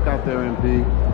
luck out there, MP.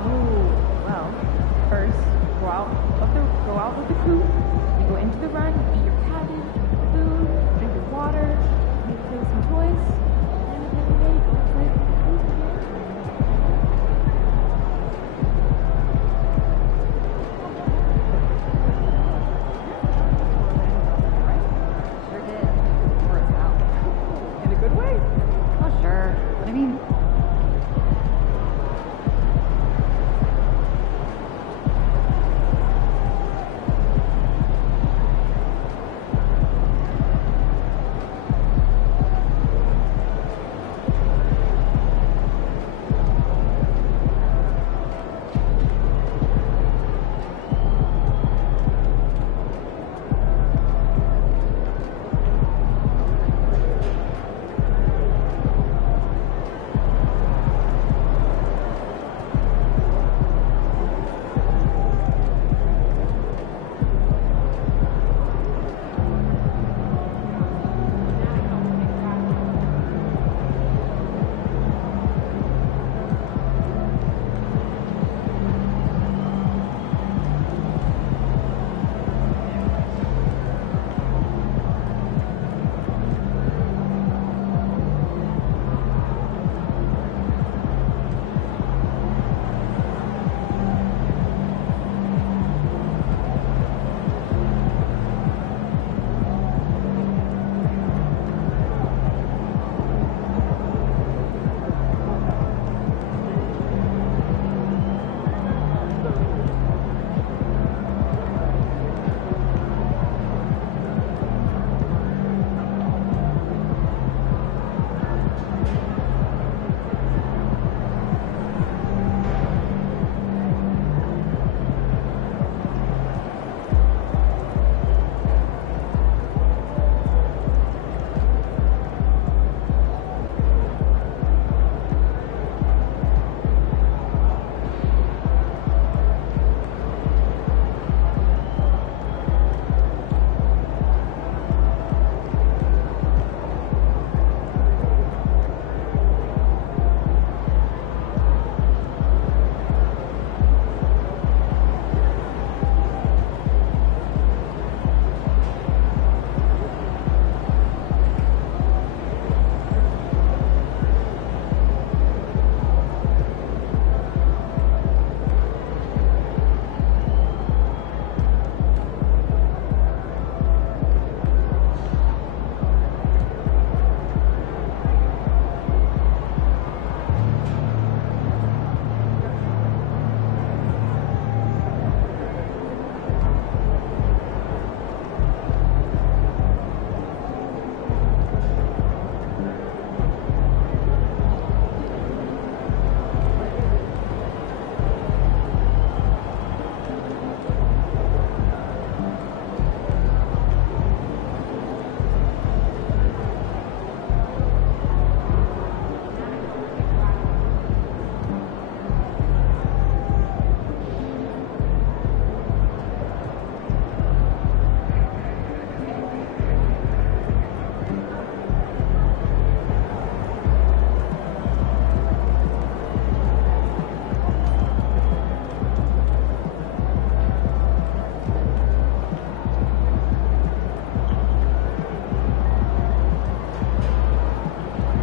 Oh, well, first, we're out go out with the coop, you go into the run, eat your cabbage, food, drink your water, maybe play with some toys, and at the end of the day, go play with the coop again. Sure did. Wore us out. In a good way. Oh, sure. But I mean,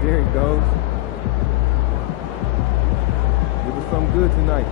There it goes. It was something good tonight.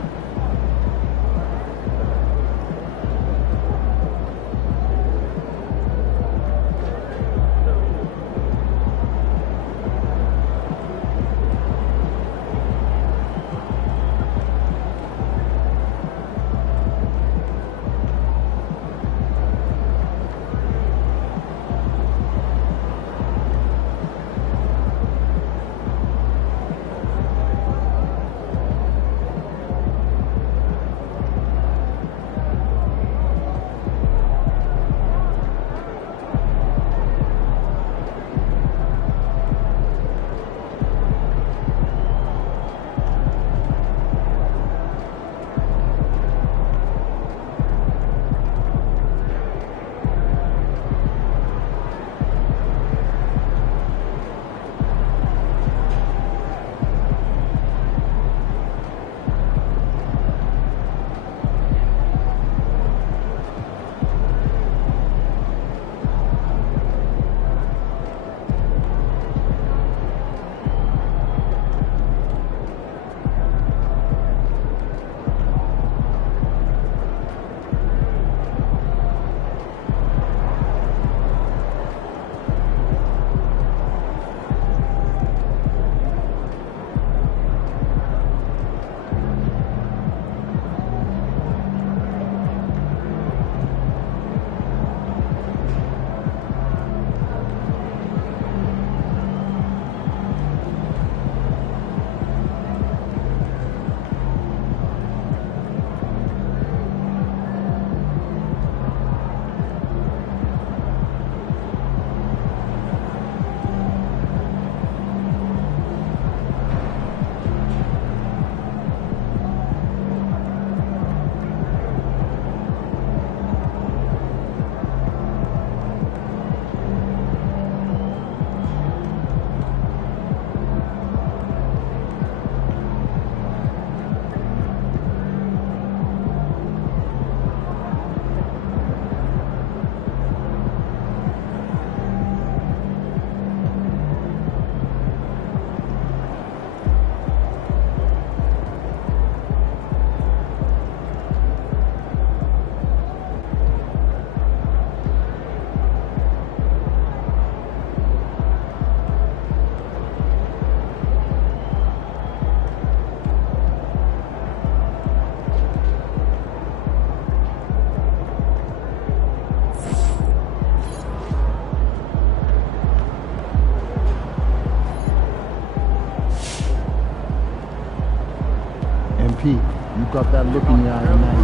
up that look in your eye tonight.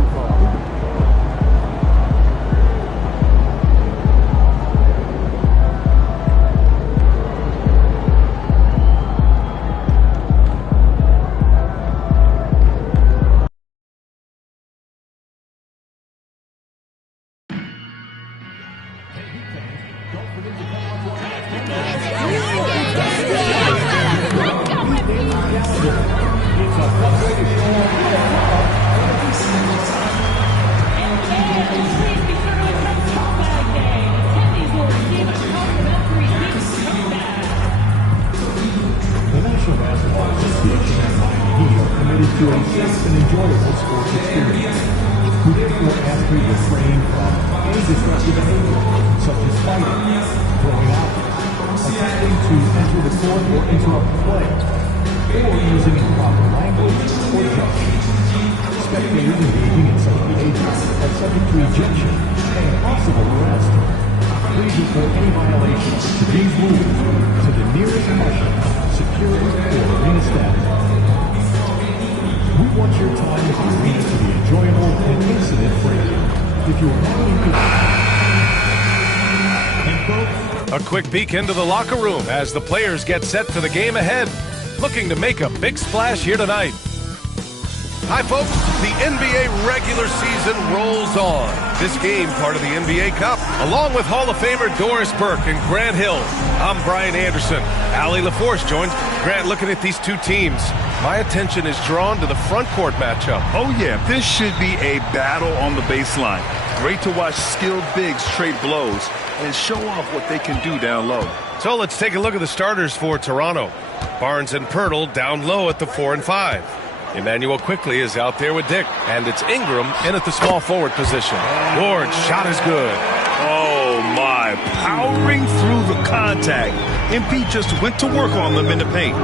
To a safe and enjoyable sports experience. We therefore ask you to refrain from any disruptive behavior, such as fighting, throwing out, attempting to enter the court or interrupt play, or using improper language or gestures. Spectators engaging in such behavior are subject to ejection and possible arrest. Please report any violations to these rules to the nearest usher, security, or arena staff. We want your time at the arena to be enjoyable and incident-free. If you are having A quick peek into the locker room as the players get set for the game ahead, looking to make a big splash here tonight. Hi folks, the NBA regular season rolls on. This game part of the NBA Cup, along with Hall of Famer Doris Burke and Grant Hill. I'm Brian Anderson. Allie LaForce joins. Grant, looking at these two teams, my attention is drawn to the front court matchup. Oh yeah, this should be a battle on the baseline. Great to watch skilled bigs trade blows and show off what they can do down low. So let's take a look at the starters for Toronto. Barnes and Pirtle down low at the 4 and 5. Emmanuel Quickley is out there with Dick, and it's Ingram in at the small forward position. Ward's shot is good. Oh my, powering through the contact. MP just went to work on them in the paint.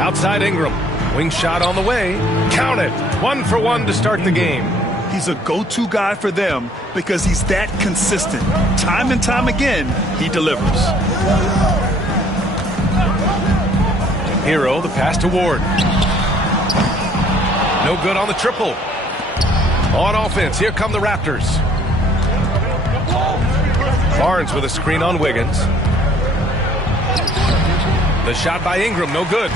Outside Ingram, wing shot on the way. Count it, 1 for 1 to start the game. He's a go-to guy for them because he's that consistent. Time and time again, he delivers. Hero, the pass to Ward. No good on the triple. On offense, here come the Raptors. Barnes with a screen on Wiggins. The shot by Ingram, no good.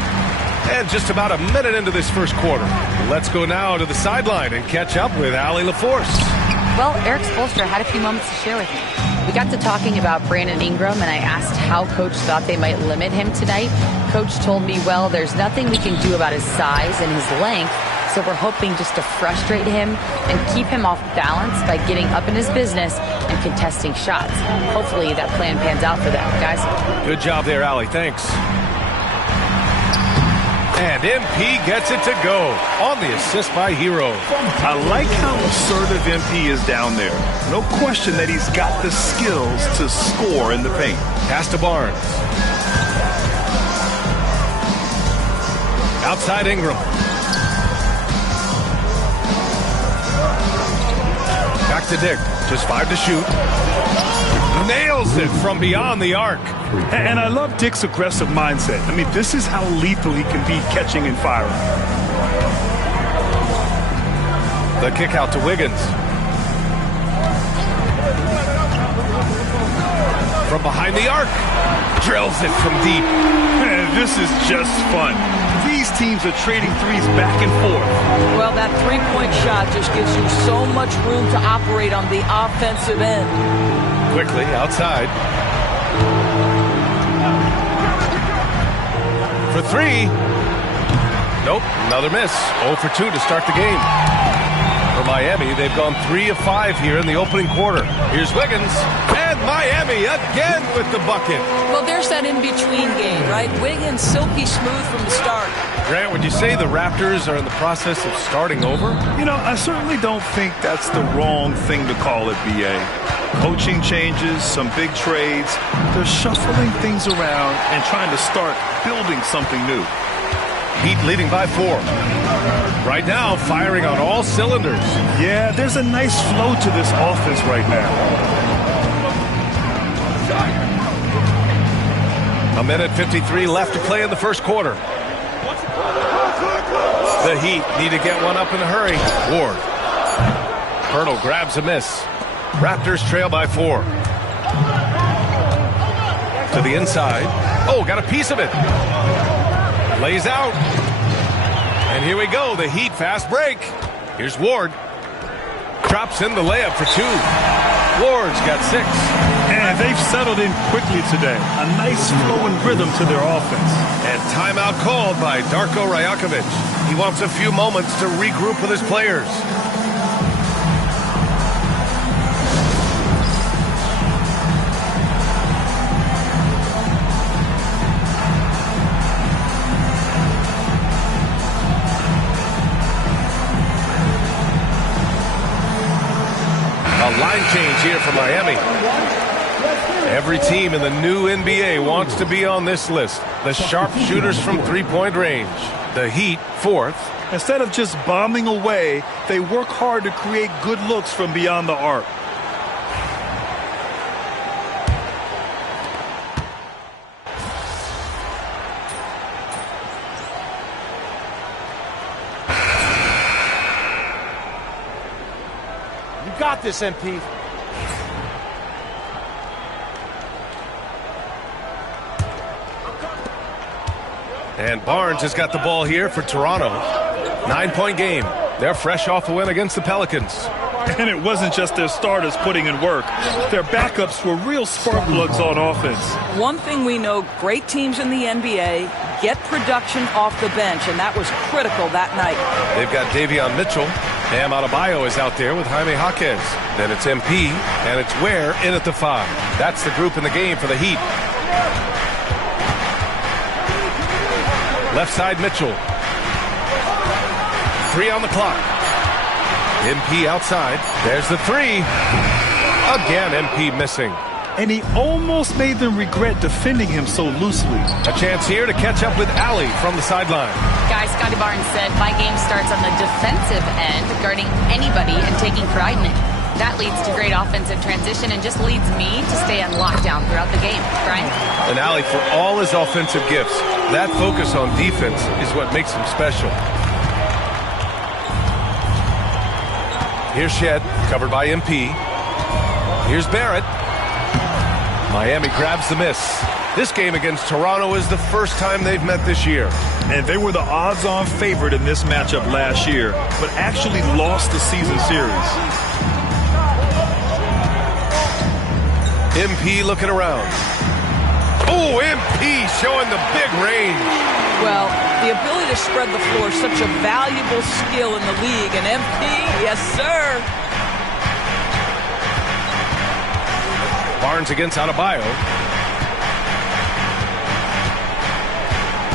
And just about a minute into this first quarter. Let's go now to the sideline and catch up with Allie LaForce. Well, Eric Spoelstra had a few moments to share with me. We got to talking about Brandon Ingram, and I asked how Coach thought they might limit him tonight. Coach told me, well, there's nothing we can do about his size and his length, so we're hoping just to frustrate him and keep him off balance by getting up in his business and contesting shots. Hopefully that plan pans out for them, guys. Good job there, Allie. Thanks. And MP gets it to go on the assist by Hero. I like how assertive MP is down there. No question that he's got the skills to score in the paint. Pass to Barnes. Outside Ingram. Back to Dick. Just 5 to shoot. Nails it from beyond the arc. And I love Dick's aggressive mindset. I mean, this is how lethal he can be catching and firing. The kick out to Wiggins. From behind the arc. Drills it from deep. Man, this is just fun. These teams are trading threes back and forth. Well, that three-point shot just gives you so much room to operate on the offensive end. Quickly outside. For 3. Nope, another miss. 0 for 2 to start the game. For Miami, they've gone 3 of 5 here in the opening quarter. Here's Wiggins, and Miami again with the bucket. Well, there's that in-between game, right? Wiggins silky smooth from the start. Grant, would you say the Raptors are in the process of starting over? You know, I certainly don't think that's the wrong thing to call it, B.A. Coaching changes, some big trades. They're shuffling things around and trying to start building something new. Heat leading by 4. Right now, firing on all cylinders. Yeah, there's a nice flow to this offense right now. A 1:53 left to play in the first quarter. The Heat need to get one up in a hurry. Ward. Hurdle grabs a miss. Raptors trail by 4. To the inside. Oh, got a piece of it. Lays out. And here we go. The Heat fast break. Here's Ward. Drops in the layup for 2. Ward's got 6. And they've settled in quickly today. A nice flowing rhythm to their offense. And timeout called by Darko Rajakovic. He wants a few moments to regroup with his players. A line change here for Miami. Every team in the new NBA wants to be on this list. The sharpshooters from three-point range. The Heat, 4th. Instead of just bombing away, they work hard to create good looks from beyond the arc. You got this, MP. And Barnes has got the ball here for Toronto. 9-point game. They're fresh off a win against the Pelicans. And it wasn't just their starters putting in work. Their backups were real spark plugs on offense. One thing we know, great teams in the NBA get production off the bench, and that was critical that night. They've got Davion Mitchell. Bam Adebayo is out there with Jaime Jaquez. Then it's MP, and it's Ware in at the 5. That's the group in the game for the Heat. Left side, Mitchell. 3 on the clock. MP outside. There's the 3. Again, MP missing. And he almost made them regret defending him so loosely. A chance here to catch up with Allie from the sideline. Guys, Scotty Barnes said, my game starts on the defensive end, guarding anybody and taking pride in it. That leads to great offensive transition and just leads me to stay on lockdown throughout the game. Brian? And Allie, for all his offensive gifts, that focus on defense is what makes him special. Here's Shed, covered by MP. Here's Barrett. Miami grabs the miss. This game against Toronto is the first time they've met this year. And they were the odds-on favorite in this matchup last year, but actually lost the season series. MP looking around. Oh, MP showing the big range. Well, the ability to spread the floor is such a valuable skill in the league. And MP, yes, sir. Barnes against Adebayo.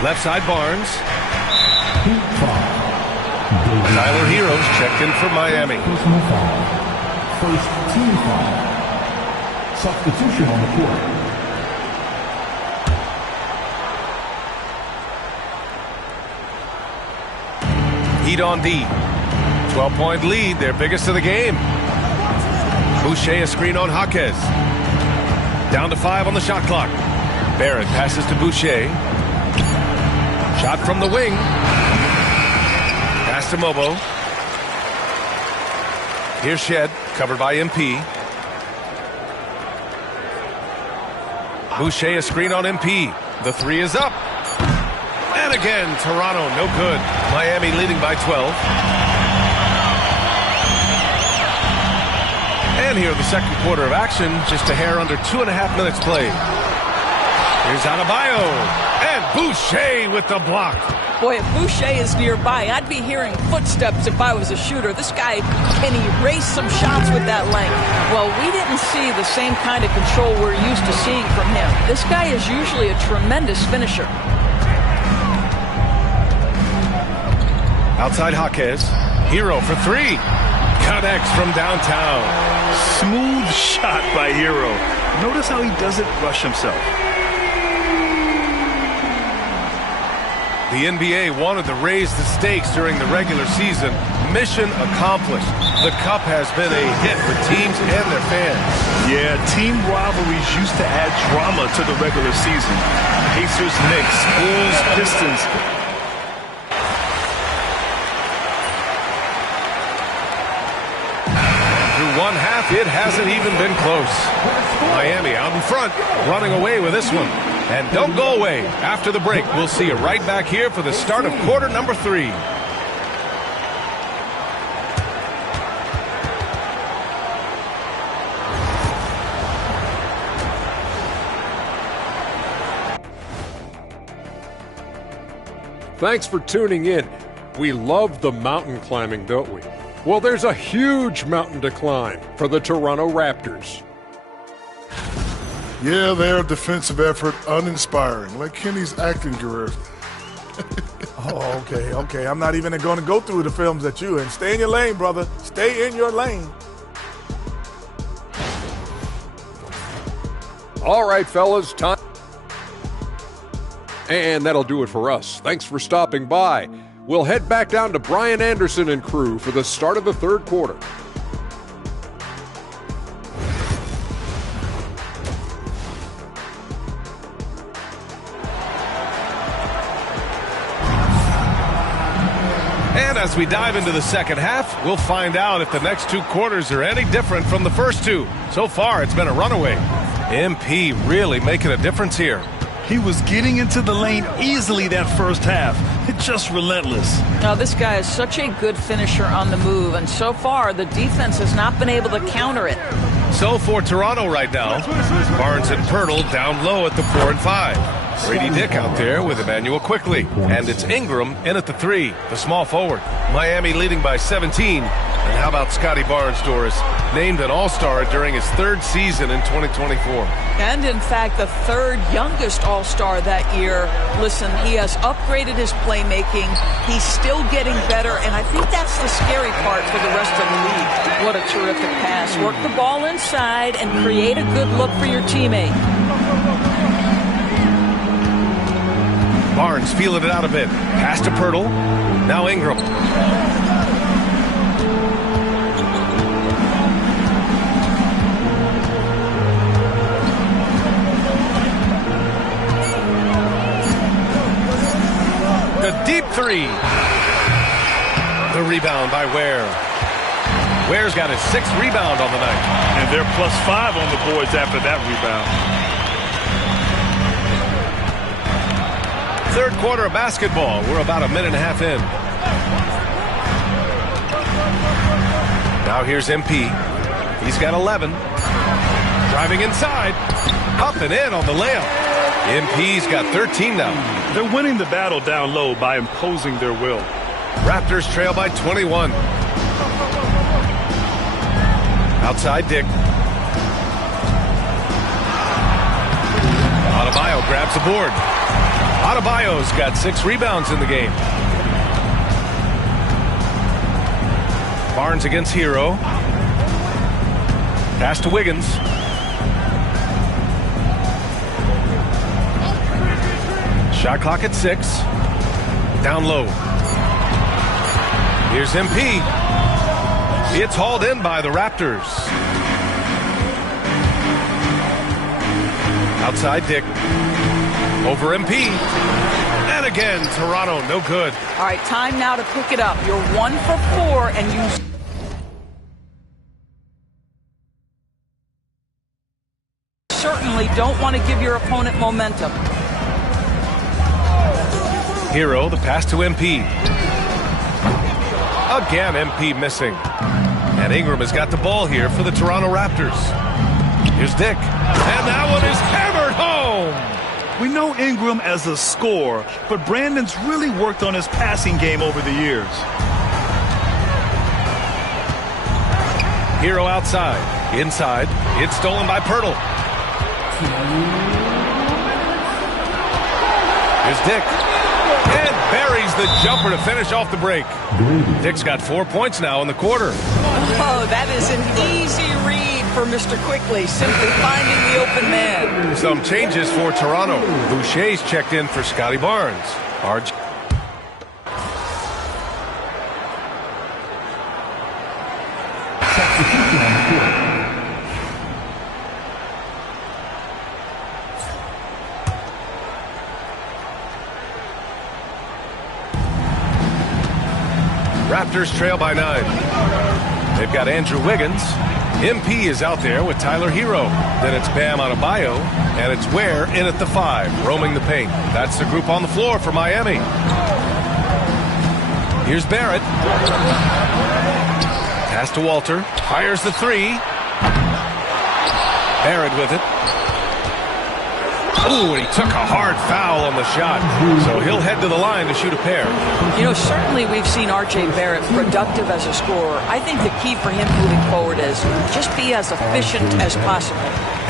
Left side, Barnes. Tyler Heroes checked in for Miami. Personal foul. First team foul. Substitution on the court. Heat on D. 12-point lead, their biggest of the game. Boucher a screen on Jaquez. Down to 5 on the shot clock. Barrett passes to Boucher. Shot from the wing. Pass to Mobo. Here's Shed, covered by MP. Boucher a screen on MP. The 3 is up. And again, Toronto no good. Miami leading by 12. And here the second quarter of action, just a hair under 2.5 minutes played. Here's Adebayo, and Boucher with the block. Boy, if Boucher is nearby, I'd be hearing footsteps if I was a shooter. This guy can erase some shots with that length. Well, we didn't see the same kind of control we're used to seeing from him. This guy is usually a tremendous finisher. Outside Jaquez, Hero for 3. Connects from downtown. Smooth shot by Hero. Notice how he doesn't rush himself. The NBA wanted to raise the stakes during the regular season. Mission accomplished. The Cup has been a hit with teams and their fans. Yeah, team rivalries used to add drama to the regular season. Pacers, Knicks, Bulls, Pistons. one half, it hasn't even been close. Miami out in front, running away with this one. And don't go away. After the break, we'll see you right back here for the start of quarter number 3. Thanks for tuning in. We love the mountain climbing, don't we? Well, there's a huge mountain to climb for the Toronto Raptors. Yeah, their defensive effort uninspiring, like Kenny's acting career. Oh, okay. I'm not even going to go through the films that you and stay in your lane, brother. Stay in your lane. All right, fellas, time. And that'll do it for us. Thanks for stopping by. We'll head back down to Brian Anderson and crew for the start of the third quarter. And as we dive into the second half, we'll find out if the next 2 quarters are any different from the first 2. So far, it's been a runaway. MP really making a difference here. He was getting into the lane easily that first half. It's just relentless. Now, this guy is such a good finisher on the move, and so far the defense has not been able to counter it. So for Toronto right now, Barnes and Pirtle down low at the 4 and 5. Brady Dick out there with Emmanuel Quickley. And it's Ingram in at the 3, the small forward. Miami leading by 17. And how about Scotty Barnes, Doris? Named an All-Star during his 3rd season in 2024. And in fact, the 3rd youngest All-Star that year. Listen, he has upgraded his playmaking. He's still getting better, and I think that's the scary part for the rest of the league. What a terrific pass. Work the ball inside and create a good look for your teammate. Barnes feeling it out a bit. Pass to Pirtle. Now Ingram. The deep 3. The rebound by Ware. Ware's got his 6th rebound on the night. And they're +5 on the boards after that rebound. Third quarter of basketball. We're about a minute and a half in. Now here's MP. He's got 11. Driving inside. Up and in on the layup. MP's got 13 now. They're winning the battle down low by imposing their will. Raptors trail by 21. Outside Dick. Adebayo grabs the board. Adebayo's got 6 rebounds in the game. Barnes against Hero. Pass to Wiggins. Shot clock at 6. Down low. Here's MP. It's hauled in by the Raptors. Outside Dick. Over MP. And again, Toronto, no good. All right, time now to pick it up. You're 1 for 4, and you certainly don't want to give your opponent momentum. Hero, the pass to MP. Again, MP missing. And Ingram has got the ball here for the Toronto Raptors. Here's Dick. And that one is hammered home. We know Ingram as a scorer, but Brandon's really worked on his passing game over the years. Hero outside. Inside. It's stolen by Pirtle. Here's Dick. And buries the jumper to finish off the break. Dick's got 4 points now in the quarter. Oh, that is an easy read for Mr. Quickley, simply finding the open man. Some changes for Toronto. Boucher's checked in for Scotty Barnes. RJ. Raptors trail by 9. They've got Andrew Wiggins. MP is out there with Tyler Hero. Then it's Bam Adebayo, and it's Ware in at the 5, roaming the paint. That's the group on the floor for Miami. Here's Barrett. Pass to Walter. Fires the 3. Barrett with it. Ooh, and he took a hard foul on the shot. So he'll head to the line to shoot a pair. You know, certainly we've seen R.J. Barrett productive as a scorer. I think the key for him moving forward is just be as efficient as possible.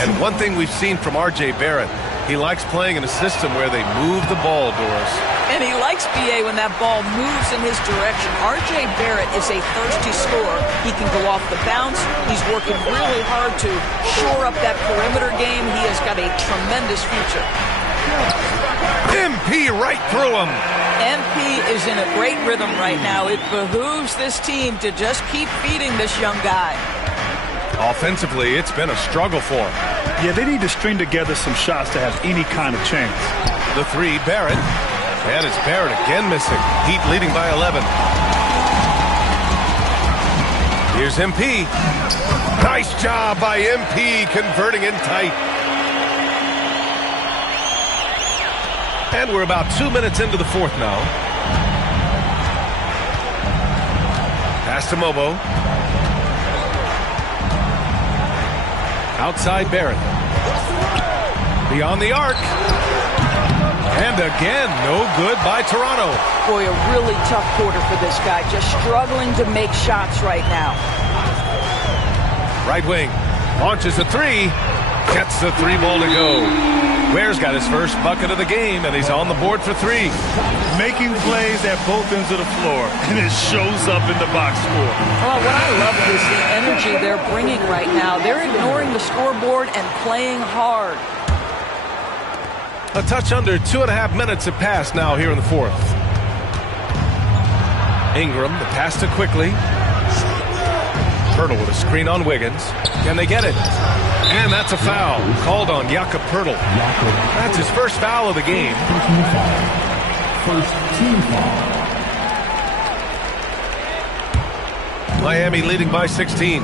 And one thing we've seen from R.J. Barrett, he likes playing in a system where they move the ball, Doris. And he likes B.A. when that ball moves in his direction. R.J. Barrett is a thirsty scorer. He can go off the bounce. He's working really hard to shore up that perimeter game. He has got a tremendous future. MP right through him. MP is in a great rhythm right now. It behooves this team to just keep feeding this young guy. Offensively, it's been a struggle for him. Yeah, they need to string together some shots to have any kind of chance. The 3, Barrett. And it's Barrett again missing. Heat leading by 11. Here's MP. Nice job by MP converting in tight. And we're about 2 minutes into the 4th now. Pass to Mobo. Outside Barrett. Beyond the arc. And again, no good by Toronto. Boy, a really tough quarter for this guy. Just struggling to make shots right now. Right wing. Launches a 3. Gets the 3 ball to go. Ware's got his first bucket of the game, and he's on the board for 3. Making plays at both ends of the floor, and it shows up in the box score. Well, what I love is the energy they're bringing right now. They're ignoring the scoreboard and playing hard. A touch under 2.5 minutes have passed now here in the 4th. Ingram, the pass to Quickly. Poeltl with a screen on Wiggins. Can they get it? And that's a foul called on Jakob Poeltl. That's his first foul of the game. First team foul. Miami leading by 16.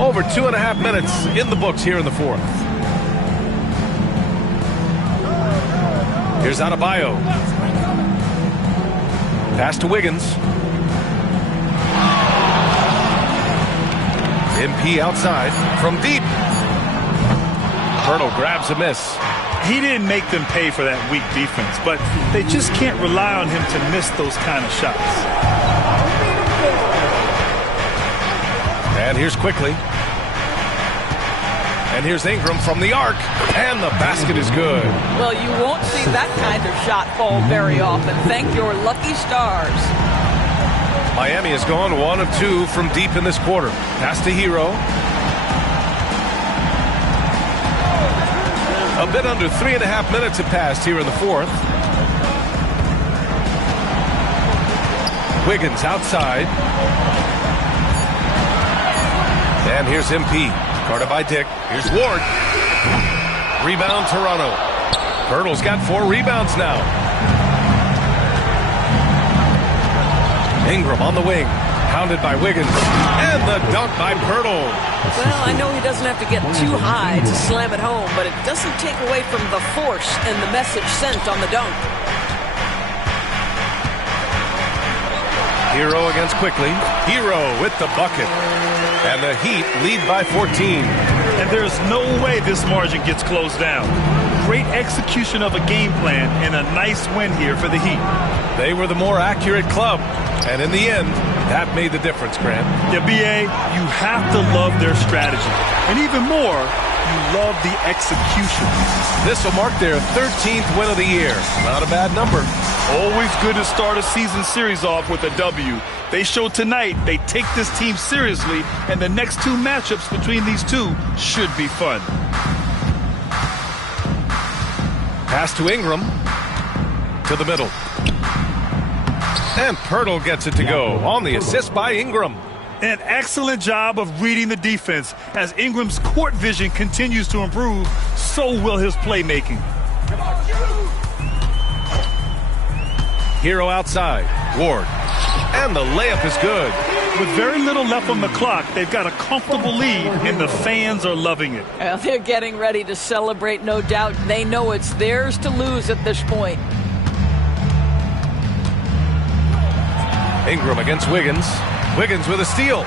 Over 2.5 minutes in the books here in the 4th. Here's Adebayo. Pass to Wiggins. MP outside from deep. Poeltl grabs a miss. He didn't make them pay for that weak defense, but they just can't rely on him to miss those kind of shots. And here's Quickly. And here's Ingram from the arc. And the basket is good. Well, you won't see that kind of shot fall very often. Thank your lucky stars. Miami has gone 1 of 2 from deep in this quarter. Pass to Hero. A bit under 3.5 minutes have passed here in the 4th. Wiggins outside. And here's MP. Guarded by Dick. Here's Ward. Rebound Toronto. Poeltl's got 4 rebounds now. Ingram on the wing. Pounded by Wiggins. And the dunk by Poeltl. Well, I know he doesn't have to get too high to slam it home, but it doesn't take away from the force and the message sent on the dunk. Hero against Quickly. Hero with the bucket. And the Heat lead by 14. And there's no way this margin gets closed down. Great execution of a game plan and a nice win here for the Heat. They were the more accurate club. And in the end, that made the difference, Grant. Yeah, B.A., you have to love their strategy. And even more, you love the execution. This will mark their 13th win of the year. Not a bad number. Always good to start a season series off with a W. They show tonight they take this team seriously, and the next 2 matchups between these two should be fun. Pass to Ingram. To the middle. And Poeltl gets it to go on the assist by Ingram. An excellent job of reading the defense. As Ingram's court vision continues to improve, so will his playmaking. Hero outside. Ward. And the layup is good. With very little left on the clock, they've got a comfortable lead, and the fans are loving it. Well, they're getting ready to celebrate, no doubt. They know it's theirs to lose at this point. Ingram against Wiggins. Wiggins with a steal.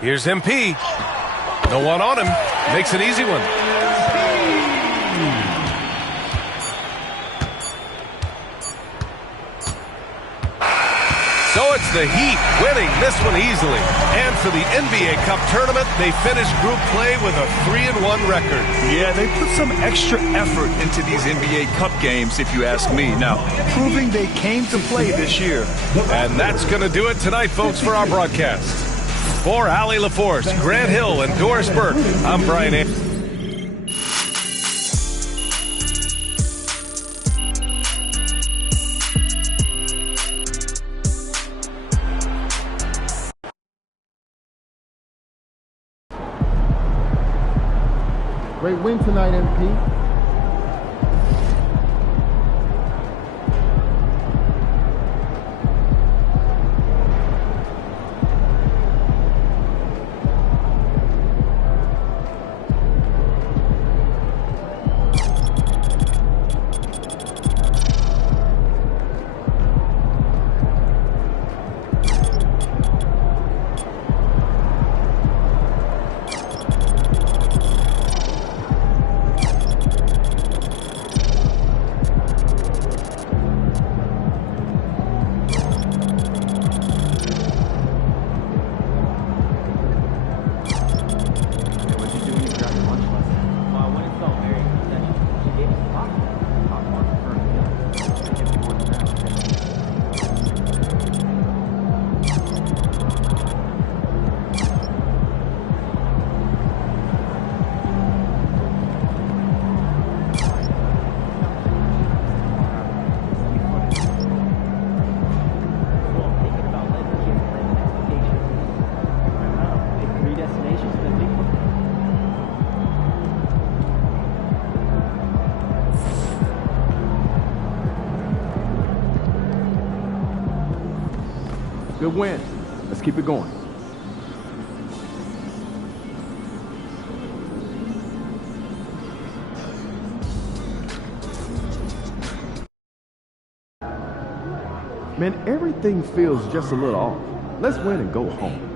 Here's MP. No one on him. Makes an easy one. So it's the Heat winning this one easily. And for the NBA Cup tournament, they finished group play with a 3-1 record. Yeah, they put some extra effort into these NBA Cup games, if you ask me. Now, proving they came to play this year. And that's going to do it tonight, folks, for our broadcast. For Allie LaForce, Grant Hill, and Doris Burke, I'm Brian Anderson. Great win tonight, MP. Good win. Let's keep it going. Man, everything feels just a little off. Let's win and go home.